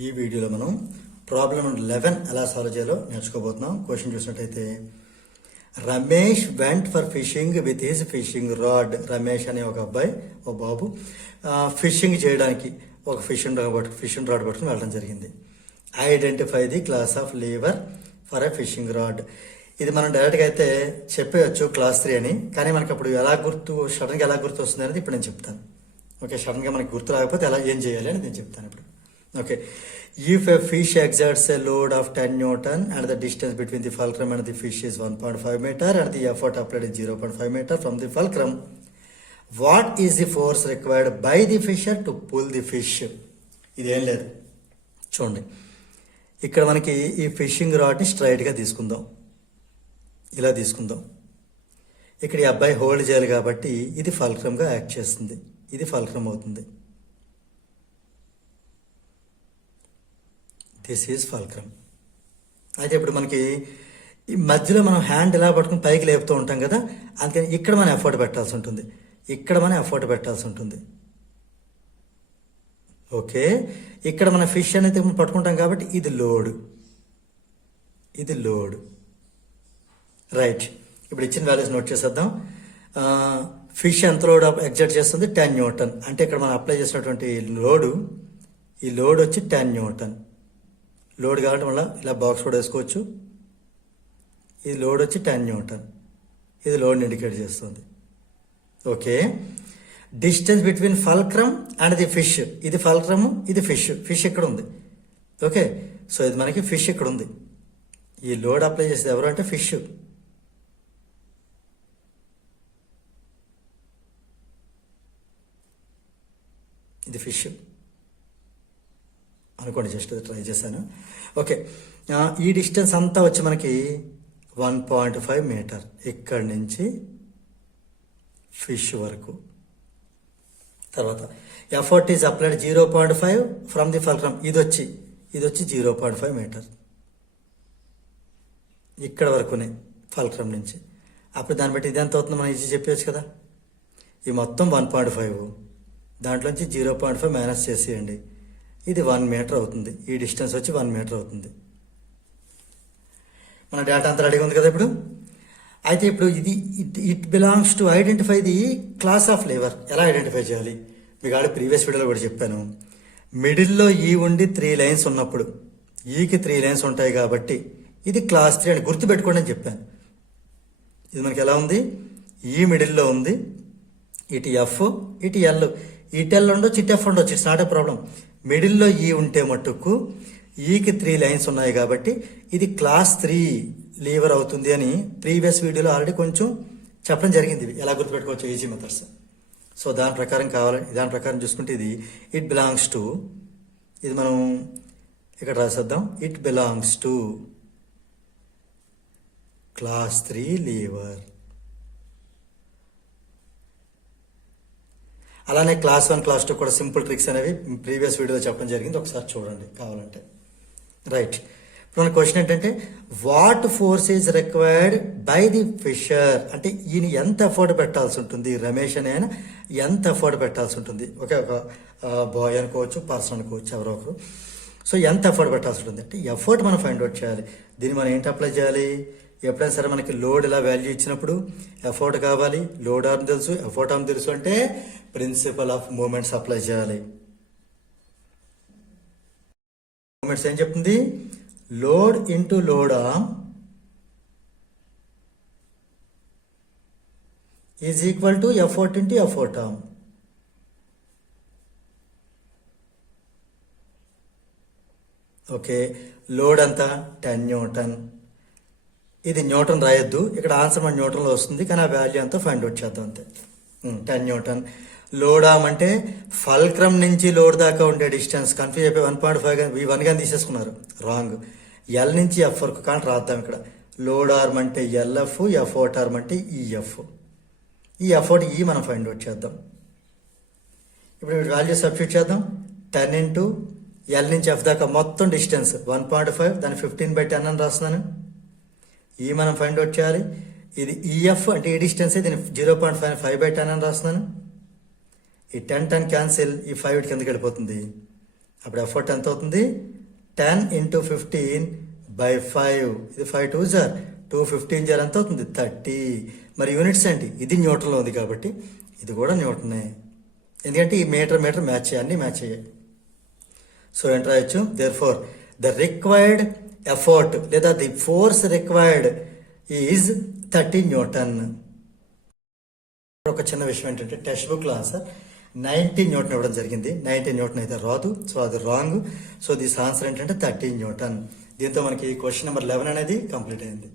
ఈ వీడియోలో మనం ప్రాబ్లం 11 ఎలా సాల్వ్ చేయాలో నేర్చుకోబోతున్నాం. క్వశ్చన్ చూసినట్టయితే, Ramesh went for fishing with his fishing rod. Ramesh అనే ఒక అబ్బాయి, ఒక బాబు ఫిషింగ్ చేయడానికి ఒక ఫిషింగ్ రాడ్ పట్టుకుని వెళ్ళడం జరిగింది. Identify the class of Lever for a fishing rod. ఇది మనం డైరెక్ట్గా అయితే చెప్పేయచ్చు క్లాస్ 3 అని, కానీ మనకి అప్పుడు సడన్గా ఎలా గుర్తు వస్తుంది అనేది ఇప్పుడు నేను చెప్తాను. ఓకే, సడన్గా మనకి గుర్తు రాకపోతే ఏం చేయాలి అని నేను చెప్తాను ఇప్పుడు. Okay, if a fish exerts a load of 10 Newton and the distance between the fulcrum and the fish is 1.5 meter and the effort applied is 0.5 meter from the fulcrum, what is the force required by the fisher to pull the fish? ఇదేం లేదు, చూడండి. ఇక్కడ మనకి ఈ fishing రాడ్ని స్ట్రైట్గా తీసుకుందాం, ఇలా తీసుకుందాం. ఇక్కడ ఈ అబ్బాయి హోల్డ్ చేయాలి కాబట్టి ఇది ఫల్క్రమ్గా యాక్ట్ చేస్తుంది, ఇది ఫల్క్రమ్ అవుతుంది. This is fulcrum. అయితే ఇప్పుడు మనకి ఈ మధ్యలో మనం హ్యాండ్ ఇలా పట్టుకుని పైకి లేపుతూ ఉంటాం కదా, అందుకని ఇక్కడ మనం ఎఫర్ట్ పెట్టాల్సి ఉంటుంది, ఇక్కడ మనం ఎఫర్ట్ పెట్టాల్సి ఉంటుంది. ఓకే, ఇక్కడ మన ఫిష్ అనేది పట్టుకుంటాం కాబట్టి ఇది లోడ్, ఇది లోడ్. రైట్, ఇప్పుడు ఇచ్చిన వాల్యూస్ నోట్ చేసేద్దాం. ఫిష్ ఎంత లోడ్ ఎగ్జర్ట్ చేస్తుంది? 10 న్యూటన్. అంటే ఇక్కడ మనం అప్లై చేసినటువంటి ఈ లోడ్ వచ్చి 10 న్యూటన్. లోడ్ కావడం వల్ల ఇలా బాక్స్ కూడా వేసుకోవచ్చు. ఇది లోడ్ వచ్చి 10 న్యూటన్, ఇది లోడ్ని ఇండికేట్ చేస్తుంది. Okay, distance between fulcrum and the fish. ఇది ఫల్క్రమ్, ఇది ఫిష్ ఇక్కడ ఉంది. ఓకే, సో ఇది మనకి ఫిష్ ఇక్కడ ఉంది. ఈ లోడ్ అప్లై చేసేది ఎవరు అంటే ఫిష్. ఇది ఫిష్ అనుకోండి, జస్ట్ ట్రై చేశాను. ఓకే, ఈ డిస్టెన్స్ అంతా వచ్చి మనకి 1.5 మీటర్ ఇక్కడి నుంచి ఫిష్ వరకు. తర్వాత effort is applied 0.5 from the fulcrum. ఇది వచ్చి 0.5 మీటర్ ఇక్కడ వరకునే ఫల్క్రమ్ నుంచి. అప్పుడు దాన్ని బట్టి ఇది ఎంత అవుతుందో మనం ఈజీ చెప్పవచ్చు కదా. ఈ మొత్తం 1.5, దాంట్లోంచి 0.5 మైనస్ చేసేయండి, ఇది 1 మీటర్ అవుతుంది. ఈ డిస్టెన్స్ వచ్చి 1 మీటర్ అవుతుంది. మన డేటా అంతా రెడీగా ఉంది కదా ఇప్పుడు. అయితే ఇప్పుడు it belongs to identify the class of Lever. ఎలా ఐడెంటిఫై చేయాలి? మీకు ఆడ ప్రీవియస్ వీడియోలో కూడా చెప్పాను. మిడిల్లో ఉండి 3 లైన్స్ ఉన్నప్పుడు ఈకి 3 లైన్స్ ఉంటాయి కాబట్టి ఇది క్లాస్ 3 అని గుర్తుపెట్టుకోండి అని చెప్పాను. ఇది మనకి ఎలా ఉంది? ఈ మిడిల్లో ఉంది, ఇటు ఎఫ్, ఇటు ఎల్. ఇటు ఎల్ ఉండొచ్చు, ఇటు ఎఫ్ ఉండొచ్చు, ఇట్స్ నాట్ ఏ ప్రాబ్లం. మిడిల్లో ఉంటే మట్టుకు ఈకి 3 లైన్స్ ఉన్నాయి కాబట్టి ఇది క్లాస్ 3 లీవర్ అవుతుంది అని ప్రీవియస్ వీడియోలో ఆల్రెడీ కొంచెం చెప్పడం జరిగింది. ఎలా గుర్తుపెట్టుకోవచ్చు ఈజీ మెథడ్స్. సో దాని ప్రకారం చూసుకుంటే ఇట్ బిలాంగ్స్ టు, ఇది మనం ఇక్కడ రాసేద్దాం. It belongs to class 3 lever. అలానే క్లాస్ 1, క్లాస్ 2 కూడా సింపుల్ ట్రిక్స్ అనేవి ప్రీవియస్ వీడియోలో చెప్పడం జరిగింది, ఒకసారి చూడండి కావాలంటే. రైట్, ఇప్పుడు మన క్వశ్చన్ ఏంటంటే, what force is required by the fisher. అంటే ఈయన ఎంత ఎఫర్ట్ పెట్టాల్సి ఉంటుంది, రమేష్ అనే ఆయన ఎంత ఎఫర్ట్ పెట్టాల్సి ఉంటుంది. ఒక బాయ్ అనుకోవచ్చు, పర్సన్ అనుకోవచ్చు, ఎవరో ఒకరు. సో ఎంత ఎఫర్ట్ పెట్టాల్సి ఉంటుంది అంటే ఎఫర్ట్ మనం ఫైండ్ అవుట్ చేయాలి. దీన్ని మనం ఏంటి అప్లై చేయాలి? ఎప్పుడైనా సరే మనకి లోడ్ ఇలా వాల్యూ ఇచ్చినప్పుడు ఎఫర్ట్ కావాలి, లోడ్ ఆర్మ్ తెలుసు, ఎఫర్ట్ ఆర్మ్ తెలుసు అంటే ప్రిన్సిపల్ ఆఫ్ మూమెంట్స్ అప్లై చేయాలి. మూమెంట్స్ ఏం చెప్తుంది? Load into load arm is equal to effort into effort arm. Okay, load అంతా 10 న్యూటన్. ఇది న్యూటన్ రాయొద్దు, ఇక్కడ ఆన్సర్ మన న్యూటన్లో వస్తుంది, కానీ ఆ వాల్యూ అంతా ఫైండ్ అవుట్ చేద్దాం అంతే. 10 న్యూటన్. లోడ్ ఆర్మ్ అంటే ఫల్క్రమ్ నుంచి లోడ్ దాకా ఉండే డిస్టెన్స్. కన్ఫ్యూజ్ అయిపోయి 1.5 1 కానీ తీసేసుకున్నారు, రాంగ్. ఎల్ నుంచి ఎఫ్ వరకు కానీ రాద్దాం ఇక్కడ. లోడ్ ఆర్మ్ అంటే ఎల్ఎఫ్, ఎఫర్ట్ ఆర్మ్ అంటే ఈఎఫ్. ఈ ఎఫర్ట్ మనం ఫైండ్ అవుట్ చేద్దాం. ఇప్పుడు వాల్యూ సబ్స్టిట్యూట్ చేద్దాం. 10 ఇంటూ ఎల్ నుంచి ఎఫ్ దాకా మొత్తం డిస్టెన్స్ 1.5, దాన్ని 15/10 అని రాస్తున్నాను. మనం ఫైండ్ అవుట్ చేయాలి. ఇది ఈఎఫ్ అంటే ఈ డిస్టెన్స్, దీన్ని 0.5/10 అని రాస్తున్నాను. ఈ 10 క్యాన్సిల్, ఈ 5 కిందకి వెళ్ళిపోతుంది. అప్పుడు ఎఫర్ట్ ఎంత అవుతుంది 10 ఇంటూ 15 బై 5. ఇది 5 2 జార్ 2 15 జార్ ఎంత అవుతుంది 30. మరి యూనిట్స్ ఏంటి? ఇది న్యూటన్లో ఉంది కాబట్టి ఇది కూడా న్యూటనే, ఎందుకంటే ఈ మీటర్ మ్యాచ్ చేయాలి, అన్నీ మ్యాచ్ అయ్యాయి. సో ఏంటి రాయొచ్చు? Therefore the required effort లేదా the force required is 30 newton. ఒక చిన్న విషయం ఏంటంటే టెక్స్ట్ బుక్లో ఆన్సర్ 90 న్యూటన్ ఇవ్వడం జరిగింది. 90 న్యూటన్ అయితే రాదు, సో అది రాంగ్. సో దిస్ ఆన్సర్ ఏంటంటే 30 న్యూటన్. దీంతో మనకి క్వశ్చన్ నెంబర్ 11 అనేది కంప్లీట్ అయింది.